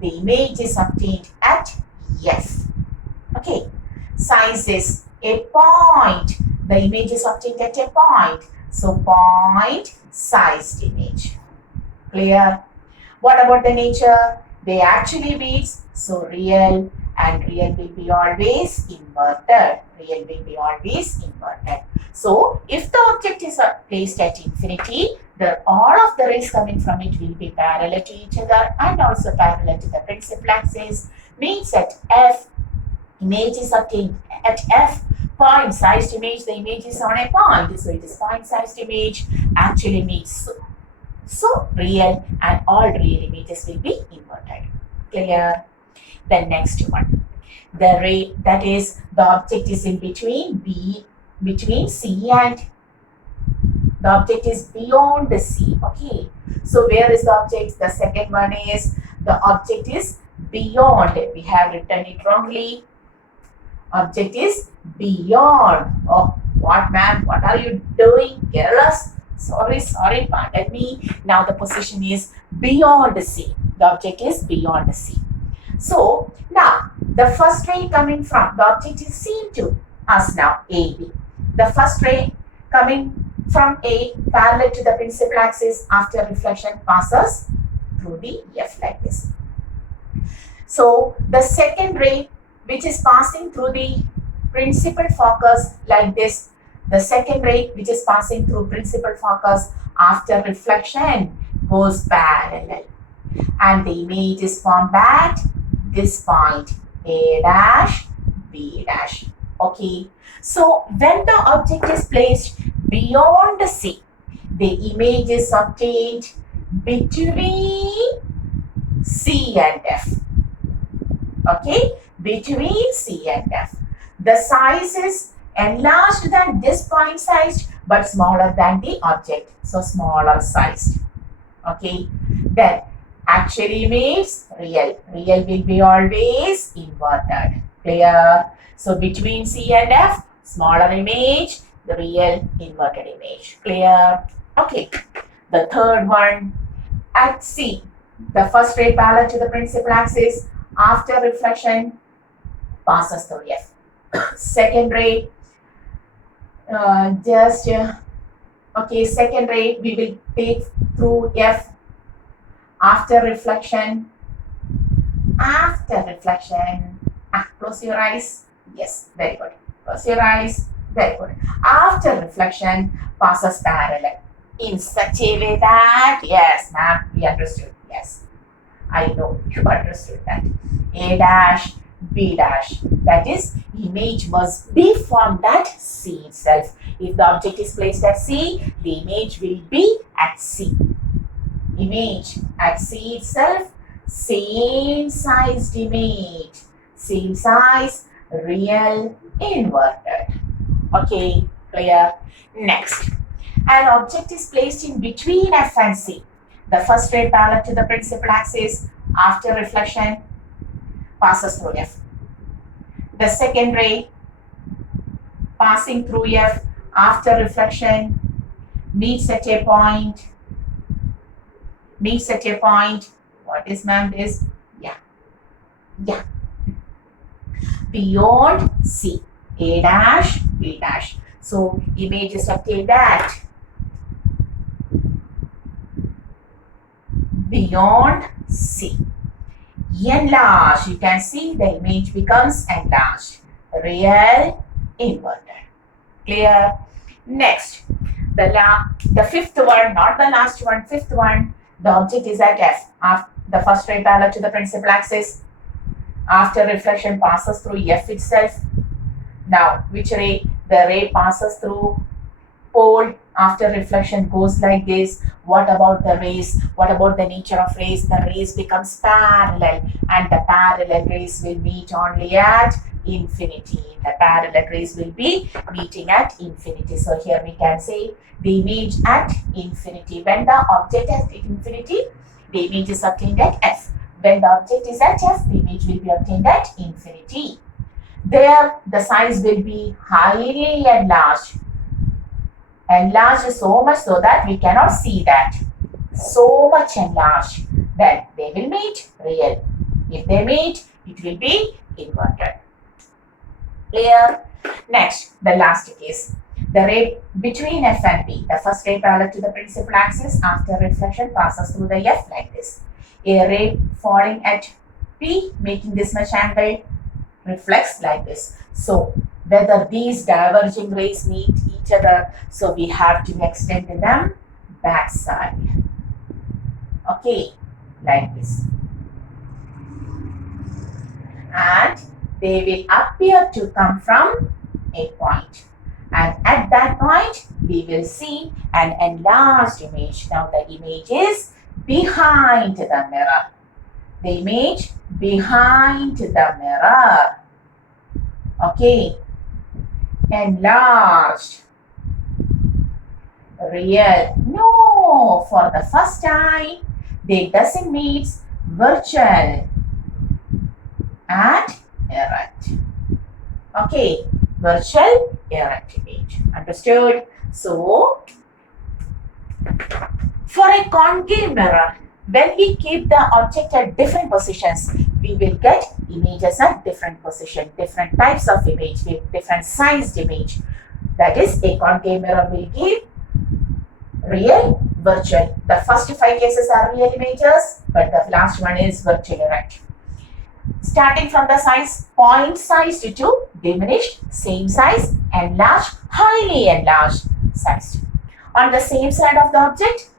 The image is obtained at F. Okay. Size is a point. The image is obtained at a point. So point sized image. Clear? What about the nature? They actually meets. So real, and real will be always inverted. Real will be always inverted. So if the object is placed at infinity, all of the rays coming from it will be parallel to each other and also parallel to the principal axis. Means at F, image is obtained at F. Point sized image, the image is on a point. So it is point sized image actually means so real, and all real images will be inverted. Clear? The next one, the ray, that is the object is in between C and the object is beyond the C. Okay, so where is the object? The second one is the object is beyond. We have written it wrongly. Object is beyond. Oh, what ma'am? What are you doing? Careless? Sorry, pardon me. Now the position is beyond the C. The object is beyond the C. So now the first ray coming from the object is seen to us now, AB. The first ray coming from A parallel to the principal axis after reflection passes through the F like this. So the second ray which is passing through the principal focus like this, the second ray which is passing through principal focus after reflection goes parallel, and the image is formed at this point, A dash, B dash. Okay, so when the object is placed beyond the C, the image is obtained between C and F. Okay, between C and F. The size is enlarged than this point sized but smaller than the object. So smaller sized. Okay, then actual image, real. Real will be always inverted. Clear? So between C and F, smaller image, the real inverted image. Clear? Okay. The third one, at C, the first ray parallel to the principal axis after reflection passes through F. Second ray, second ray we will take through F after reflection. Close your eyes. Yes, very good. Close your eyes. Very good. After reflection passes parallel in such a way that, yes, ma'am, we understood. Yes, I know you understood that. A dash, B dash. That is, image must be formed at C itself. If the object is placed at C, the image will be at C. Image at C itself, same sized image. Same size, real, inverted. Okay, clear? Next, an object is placed in between F and C. The first ray parallel to the principal axis after reflection passes through F. The second ray passing through F after reflection meets at a point. What is, ma'am, this? Yeah. Beyond C. A dash, B dash. So image is obtained at beyond C. Enlarged. You can see the image becomes enlarged. Real, inverted. Clear? Next, the fifth one, not the last one, fifth one, the object is at F. The first ray parallel to the principal axis. After reflection passes through F itself. Now, which ray? The ray passes through pole. After reflection goes like this. What about the rays? What about the nature of rays? The rays becomes parallel, and the parallel rays will meet only at infinity. The parallel rays will be meeting at infinity. So here we can say the image at infinity. When the object is at infinity, the image is obtained at F. When the object is at F, the image will be obtained at infinity. There, the size will be highly enlarged. Enlarged so much so that we cannot see that. So much enlarged. Then they will meet real. If they meet, it will be inverted. Clear? Next, the last case. The ray between F and B. The first ray parallel to the principal axis after reflection passes through the F like this. A ray falling at P, making this much angle, reflects like this. So, whether these diverging rays meet each other, so we have to extend them backside. Okay, like this. And they will appear to come from a point. And at that point, we will see an enlarged image. Now, the image is behind the mirror. The image behind the mirror. Okay. Enlarged. Real. No. For the first time, they doesn't meet virtual and errant. Okay. Virtual errant image. Understood? So, for a concave mirror, when we keep the object at different positions, we will get images at different position, different types of image, different sized image. That is, a concave mirror will give real, virtual. The first 5 cases are real images, but the last one is virtual errant. Starting from the size, point sized to diminished, same size, enlarged, highly enlarged, sized. On the same side of the object,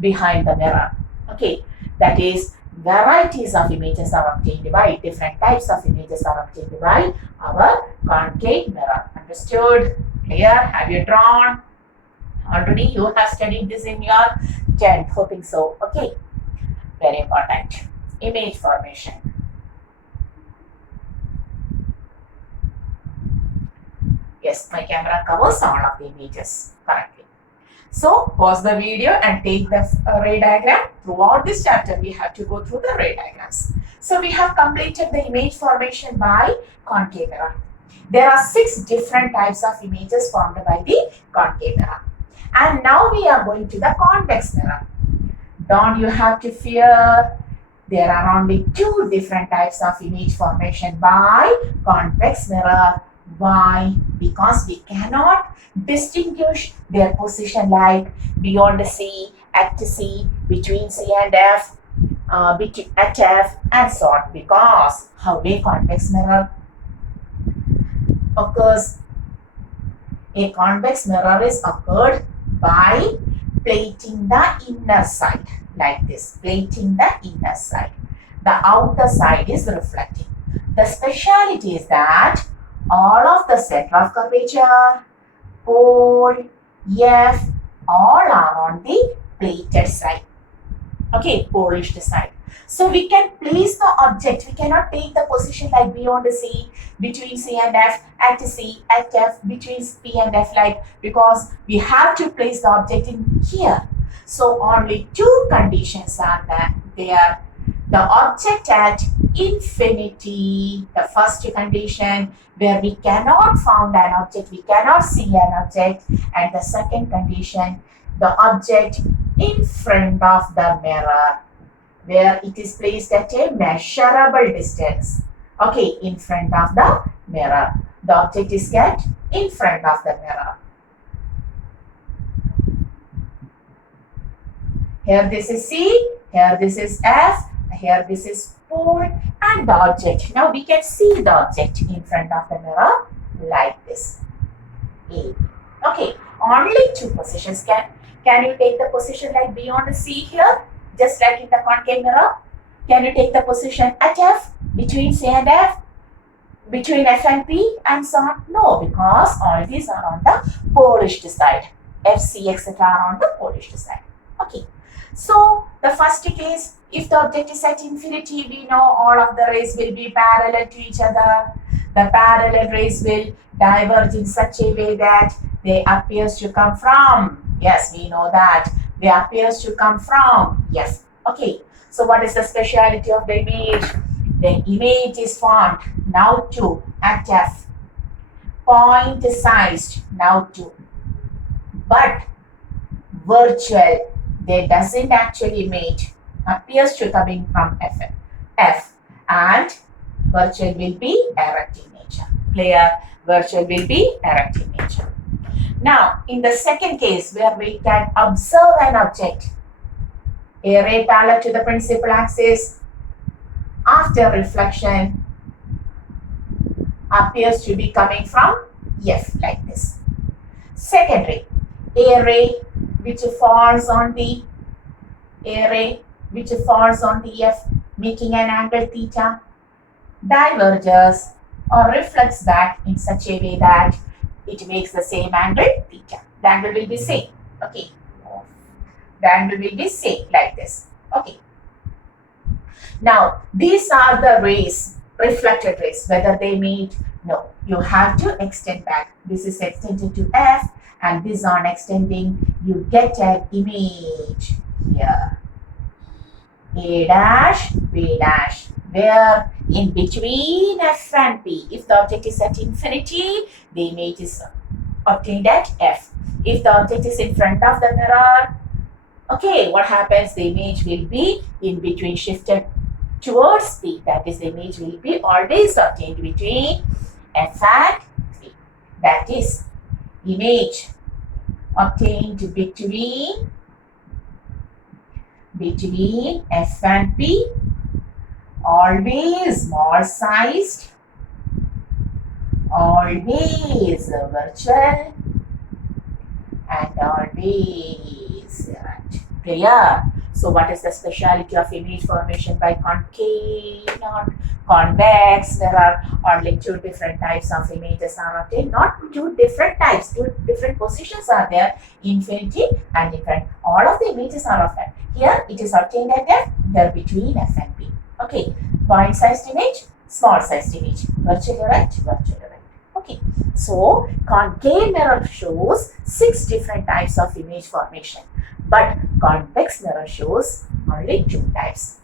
behind the mirror. Okay, that is, varieties of images are obtained by, different types of images are obtained by our concave mirror. Understood? Clear? Have you drawn? Already you have studied this in your 10th, hoping so. Okay, very important. Image formation. Yes, my camera covers all of the images correctly. So pause the video and take the ray diagram. Throughout this chapter, we have to go through the ray diagrams. So we have completed the image formation by concave mirror. There are 6 different types of images formed by the concave mirror. And now we are going to the convex mirror. Don't you have to fear. There are only 2 different types of image formation by convex mirror. Why? Because we cannot distinguish their position like beyond C, at C, between C and F, at F, and so on. Because how a convex mirror occurs? A convex mirror is occurred by plating the inner side like this, plating the inner side. The outer side is reflecting. The speciality is that all of the center of curvature, pole, F, all are on the plated side. Okay, polished side. So we can place the object. We cannot take the position like beyond C, between C and F, at C, at F, between P and F, like, because we have to place the object in here. So only 2 conditions are there. The object at infinity, the first condition where we cannot find an object, we cannot see an object, and the second condition, the object in front of the mirror, where it is placed at a measurable distance. Okay, in front of the mirror. The object is kept in front of the mirror. Here this is C, here this is F, here this is pole, and the object. Now we can see the object in front of the mirror like this. A. Okay, only 2 positions. Can you take the position like beyond C here? Just like in the concave mirror. Can you take the position at F, between C and F, between F and P, and so on? No, because all these are on the polished side. F, C, etc. are on the polished side. Okay. So the first case, if the object is at infinity, we know all of the rays will be parallel to each other. The parallel rays will diverge in such a way that they appears to come from, yes, we know that, they appears to come from F. Okay, so what is the speciality of the image? The image is formed now to at F, point sized now to, but virtual, they doesn't actually image, appears to coming from F, and virtual will be erect in nature. Clear? Virtual will be erect in nature. Now, in the second case where we can observe an object, a ray parallel to the principal axis after reflection appears to be coming from F like this. Second ray, a ray which falls on the F, making an angle theta, diverges or reflects back in such a way that it makes the same angle theta. The angle will be same. Okay. The angle will be same like this. Okay. Now, these are the rays, reflected rays, whether they meet. No, you have to extend back. This is extended to F, and this on extending, you get an image here. A dash, B dash, where in between F and P, if the object is at infinity, the image is obtained at F. If the object is in front of the mirror, okay, what happens? The image will be in between, shifted towards P. That is, the image will be always obtained between F and P. That is, image obtained between F and P, always small sized, always virtual, and always erect. Clear? So what is the speciality of image formation by concave, not convex? There are only two different types of images are obtained. Not two different types, two different positions are there, infinity and different. All of the images are of F. Here it is obtained at F, here between F and P. Okay, point sized image, small sized image, virtually right, virtually right. Okay, so concave mirror shows 6 different types of image formation, but convex mirror shows only 2 types.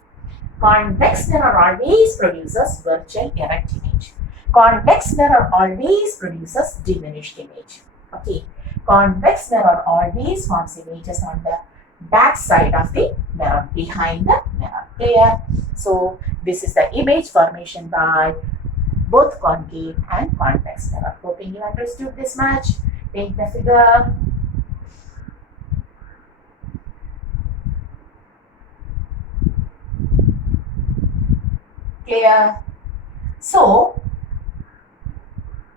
Convex mirror always produces virtual erect image. Convex mirror always produces diminished image. Okay, convex mirror always forms images on the back side of the mirror, behind the mirror. Clear? So this is the image formation by both concave and convex mirror. Hoping you understood this much. Take the figure. Clear? So,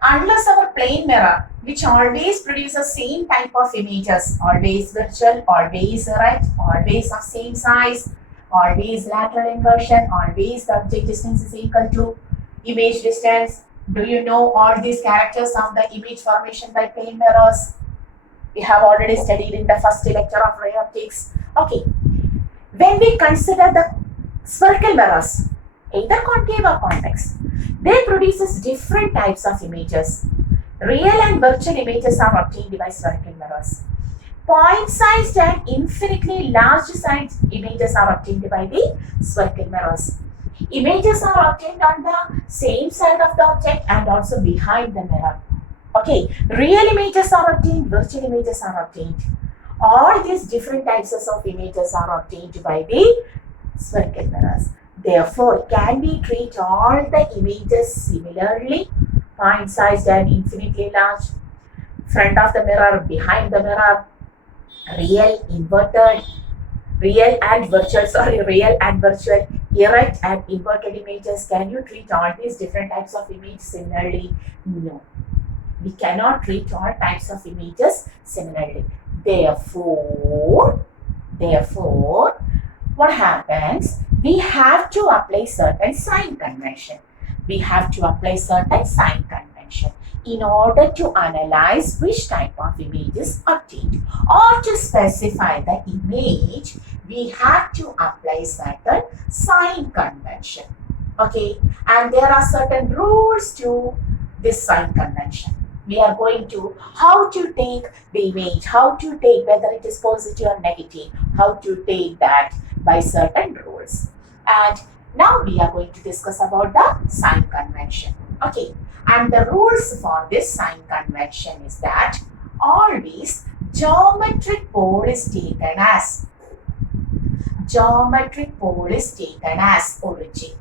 unless our plane mirror, which always produces same type of images, always virtual, always erect, always of same size, always lateral inversion, always the object distance is equal to image distance. Do you know all these characters of the image formation by plane mirrors? We have already studied in the first lecture of ray optics. Okay, when we consider the spherical mirrors, either concave or convex, they produces different types of images. Real and virtual images are obtained by spherical mirrors. Point-sized and infinitely large sized images are obtained by the spherical mirrors. Images are obtained on the same side of the object and also behind the mirror. Okay, real images are obtained, virtual images are obtained. All these different types of images are obtained by the spherical mirrors. Therefore, can we treat all the images similarly? Point-sized and infinitely large, front of the mirror, behind the mirror, real, inverted, real and virtual, erect and inverted images. Can you treat all these different types of images similarly? No. We cannot treat all types of images similarly. Therefore, what happens? We have to apply certain sign convention. In order to analyze which type of image is obtained, or to specify the image, we have to apply certain sign convention. Okay, and there are certain rules to this sign convention. We are going to how to take the image, how to take whether it is positive or negative, how to take that by certain rules. And now we are going to discuss about the sign convention. Okay, and the rules for this sign convention is that always geometric pole is taken as origin.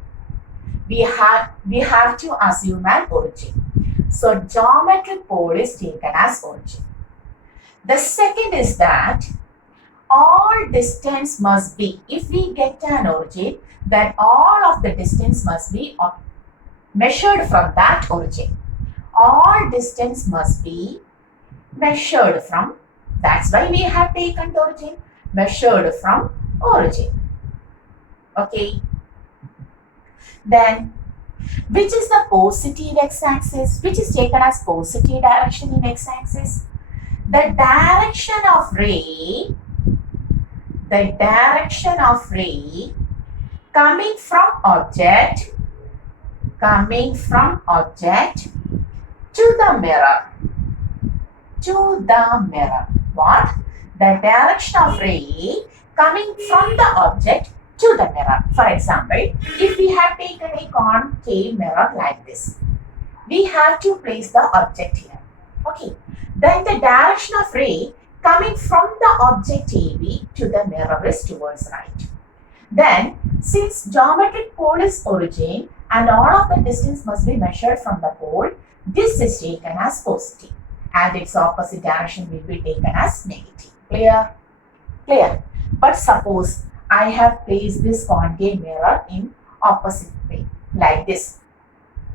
We have to assume an origin. So geometric pole is taken as origin. The second is that all distance must be, if we get an origin, then all of the distance must be measured from that origin. All distance must be measured from, that's why we have taken the origin, measured from origin. Okay. Then, which is the positive x-axis, which is taken as positive direction in x-axis? The direction of ray coming from object to the mirror. What? The direction of ray coming from the object to the mirror. For example, if we have taken a concave mirror like this, we have to place the object here. Okay. Then the direction of ray coming from the object AB to the mirror is towards right. Then, since geometric pole is origin and all of the distance must be measured from the pole, this is taken as positive and its opposite direction will be taken as negative. Clear? Clear. But suppose I have placed this concave mirror in opposite way, like this,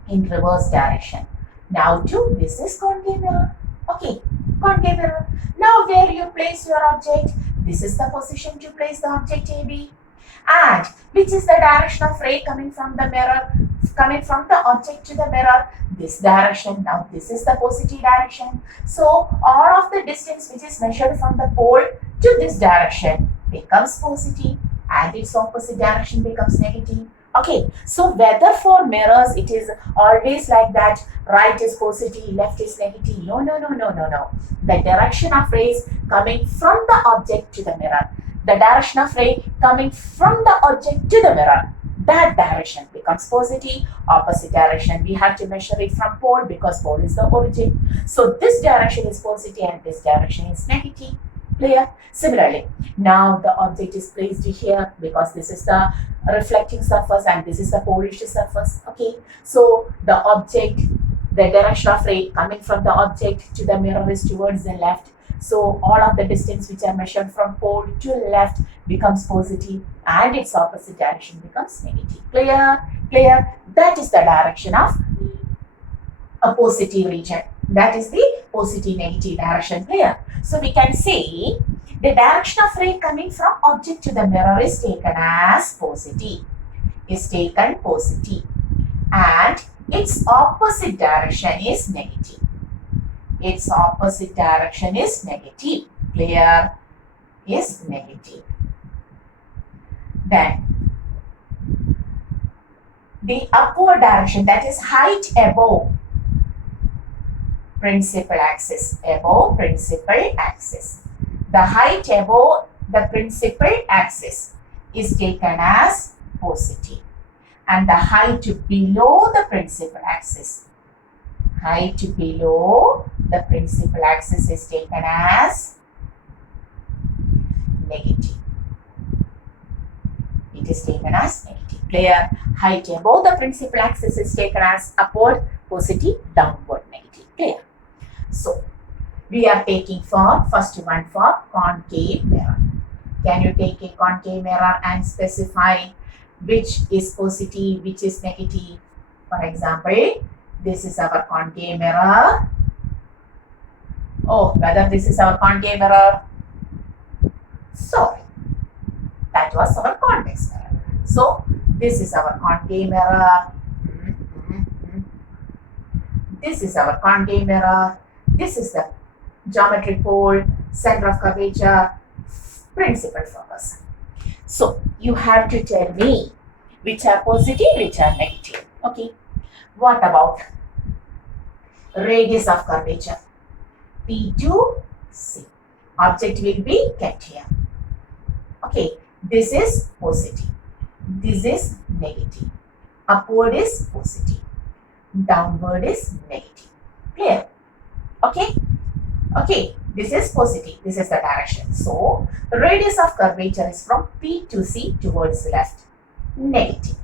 in reverse direction. Now too, this is concave mirror. Okay, concave mirror. Now where you place your object, This is the position to place the object AB. And which is the direction of ray coming from the mirror, coming from the object to the mirror? This direction. Now this is the positive direction. So all of the distance which is measured from the pole to this direction becomes positive and its opposite direction becomes negative. Okay, so whether for mirrors it is always like that, right is positive, left is negative. No. The direction of rays coming from the object to the mirror, the direction of ray coming from the object to the mirror, that direction becomes positive. Opposite direction we have to measure it from pole because pole is the origin. So this direction is positive and this direction is negative. Clear? Similarly, now the object is placed here because this is the reflecting surface and this is the polished surface. Okay, so the object, the direction of ray coming from the object to the mirror is towards the left. So all of the distance which are measured from pole to left becomes positive and its opposite direction becomes negative. Clear? Clear? That is the direction of a positive region. That is the positive negative direction. Clear? So we can say the direction of ray coming from object to the mirror is taken as positive. Is taken positive. And its opposite direction is negative. Its opposite direction is negative. Clear? Is negative. Then the upward direction, that is height above principal axis. Above principal axis. The height above the principal axis is taken as positive. And the height below the principal axis, height below the principal axis is taken as negative. It is taken as negative. Clear? Height above the principal axis is taken as upward positive, downward negative. Clear? So we are taking for first one for concave mirror. Can you take a concave mirror and specify which is positive, which is negative? For example, this is our concave mirror. Oh, whether this is our concave mirror? Sorry, that was our convex mirror. So this is our concave mirror. This is our concave mirror. This is the geometric pole, center of curvature, principal focus. So you have to tell me which are positive, which are negative. Okay. What about radius of curvature? P2C. Object will be kept here. Okay. This is positive. This is negative. Upward is positive. Downward is negative. Clear? Okay. Okay. This is positive. This is the direction. So, the radius of curvature is from P to C towards left. Negative.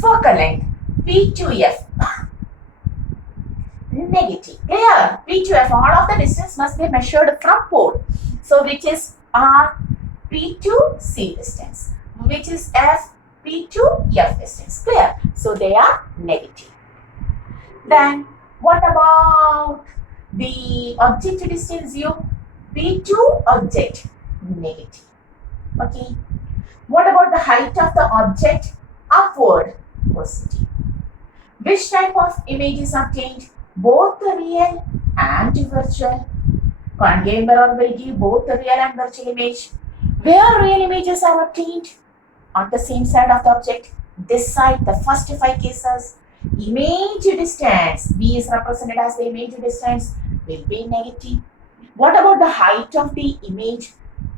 Focal length P to F. Negative. Clear? P to F. All of the distance must be measured from pole. So, which is R P to C distance. Which is F P to F distance. Clear? So, they are negative. Then, what about the object distance U? P to object, negative. Okay. What about the height of the object? Upward, positive. Which type of image is obtained? Both the real and the virtual. Concave mirror will give both the real and virtual image. Where real images are obtained? On the same side of the object. This side, the first 5 cases. Image distance, B is represented as the image distance, will be negative. What about the height of the image?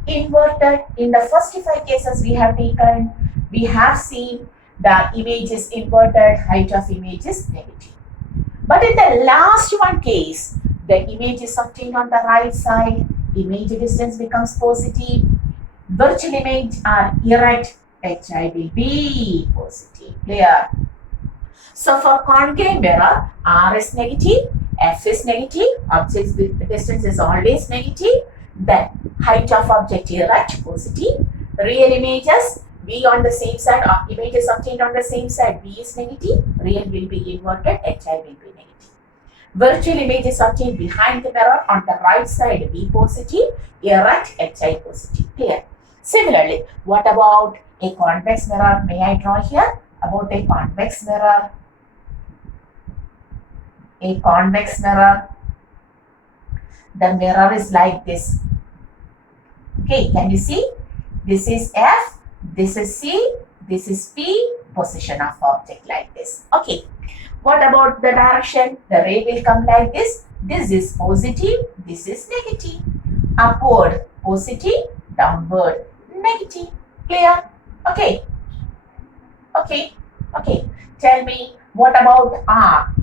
Inverted. In the first 5 cases we have seen the image is inverted, height of image is negative. But in the last one case, the image is obtained on the right side, image distance becomes positive, virtual image are erect, HI will be positive. Clear? So for concave mirror, R is negative, F is negative, object distance is always negative, then height of object erect, positive, real images, B on the same side, images obtained on the same side, B is negative, real will be inverted, HI will be negative. Virtual image is obtained behind the mirror on the right side, V positive, erect, HI positive. Clear? Similarly, what about a convex mirror? May I draw here? About a convex mirror. A convex mirror. The mirror is like this. Okay, can you see? This is F, this is C, this is P, position of object like this. Okay, what about the direction? The ray will come like this. This is positive, this is negative. Upward, positive, downward, negative. Clear? Okay. Okay. Okay. Tell me, what about R?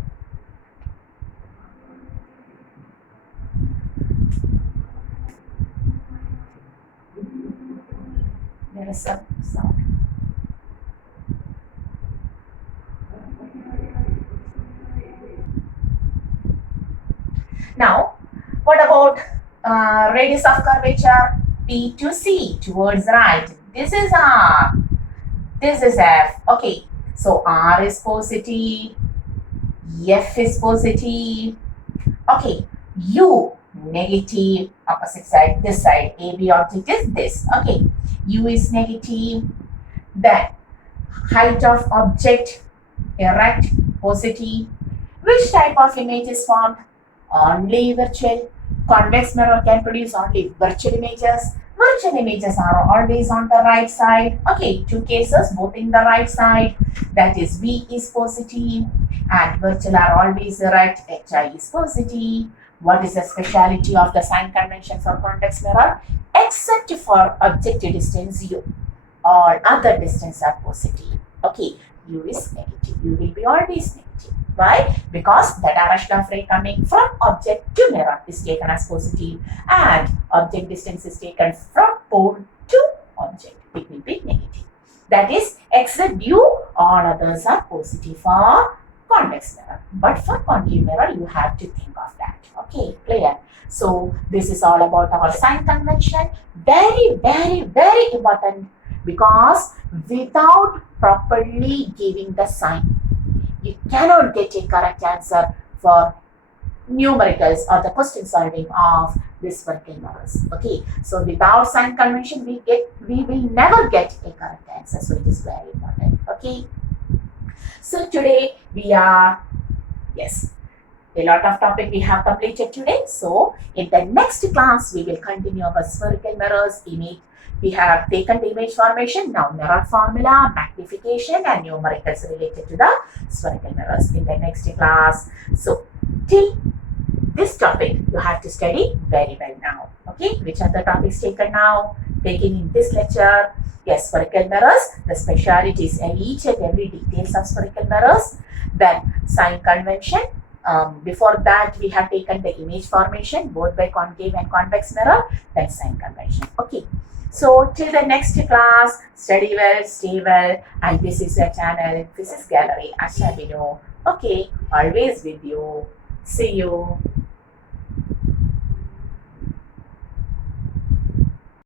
There is some sound. Now, what about radius of curvature? P to C, towards right. This is R. This is F. Okay, so R is positive, F is positive. Okay, U negative, opposite side, this side, AB object is this. Okay, U is negative. Then height of object, erect, positive. Which type of image is formed? Only virtual. Convex mirror can produce only virtual images. Virtual images are always on the right side. Okay, two cases, both in the right side. That is V is positive and virtual are always erect. HI is positive. What is the speciality of the sign convention for convex mirror? Except for objective distance U. All other distance are positive. Okay, U is negative. U will be always negative. Why? Because the direction of ray coming from object to mirror is taken as positive and object distance is taken from pole to object. It will be negative. That is, except U, all others are positive for convex mirror. But for concave mirror, you have to think of that. Okay, clear? So, this is all about our sign convention. Very, very, very important, because without properly giving the sign, you cannot get a correct answer for numericals or the question solving of this spherical mirrors. Okay, so without sign convention, we will never get a correct answer. So it is very important. Okay, so today we are, yes, a lot of topic we have completed today. So in the next class, we will continue our spherical mirrors image. We have taken the image formation, now mirror formula, magnification and numericals related to the spherical mirrors in the next class. So till this topic, you have to study very well now. Okay, which are the topics taken now? Taken in this lecture. Yes, spherical mirrors, the specialities and each and every details of spherical mirrors. Then sign convention. Before that, we have taken the image formation both by concave and convex mirror, then sign convention. Okay. So till the next class, study well, stay well, and this is your channel. This is Gallery Asha Binu. Okay, always with you. See you.